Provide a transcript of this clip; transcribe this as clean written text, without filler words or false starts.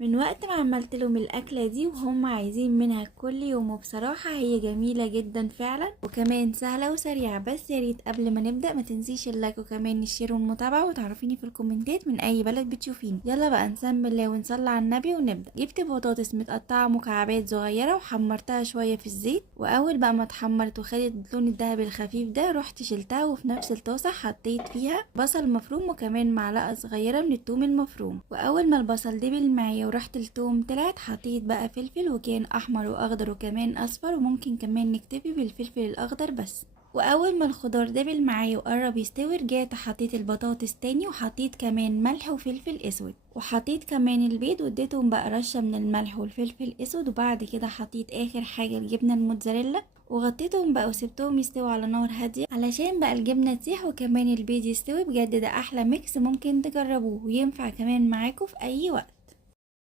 من وقت ما عملت لهم الاكله دي وهم عايزين منها كل يوم، وبصراحه هي جميله جدا فعلا وكمان سهله وسريعه. بس يا ريت قبل ما نبدا ما تنسيش اللايك وكمان الشير والمتابعه، وتعرفيني في الكومنتات من اي بلد بتشوفيني. يلا بقى نسمي الله ونصلي على النبي ونبدا. جبت بطاطس متقطعه مكعبات صغيره وحمرتها شويه في الزيت، واول بقى ما اتحمرت وخدت اللون الذهبي الخفيف ده رحت شلتها، وفي نفس الطاسه حطيت فيها بصل مفروم وكمان معلقه صغيره من الثوم المفروم. واول ما البصل دبل معايا وريحه الثوم طلعت حطيت بقى فلفل، وكان احمر واخضر وكمان اصفر، وممكن كمان نكتفي بالفلفل الاخضر بس. واول ما الخضار دبل معايا وقرب يستوي رجعت حطيت البطاطس تاني، وحطيت كمان ملح وفلفل اسود، وحطيت كمان البيض واديتهم بقى رشه من الملح والفلفل الاسود. وبعد كده حطيت اخر حاجه الجبنه الموتزاريلا وغطيتهم بقى وسبتهم يستووا على نار هاديه علشان بقى الجبنه تسيح وكمان البيض يستوي. بجد ده احلى ميكس ممكن تجربوه، وينفع كمان معاكم في اي وقت.